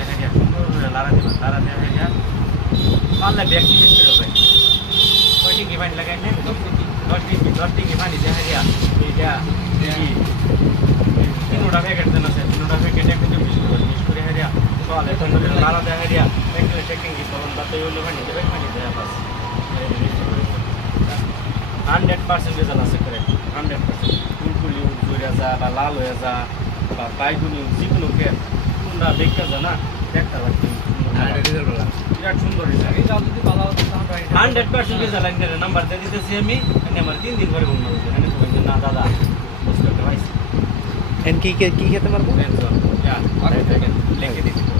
দেখা যায় সুন্দর করে লাড়া দিবা লাড়া দেওয়া হয়ে যায় পারলে ব্যাগ জিনিস করে ভাই কয় টিঙ্গি পানি লাগাই নেন 10 টিঙ্গি পানি দেখা যায় এইটা তিনোটা প্যাকেট দেন আছে তিনোটা প্যাকেট একটু মিক্স করে হেরিয়া সকালে লাড়া দেওয়া হেরিয়া একটু টিঙ্গি তখন তাতে ওইগুলো পানি দেবে পানি দেওয়া বাস 100% রেজাল্ট আছে করে 100% ফুলফুলি উড়ে যা বা লাল হয়ে যা বা বাইগুনি যেগুলো কে তোমরা দেখতে যা না দেখতে পাচ্ছি বিরাট সুন্দর রেজাল্ট 100% রেজাল্ট এর নাম্বার দিয়ে দিতেছি আমি আমার 3 দিন পরে বন্ধ হয়েছে এখানে তো না দাদা বুঝতে পারছি কি খেতে পারবো লিখে দিচ্ছি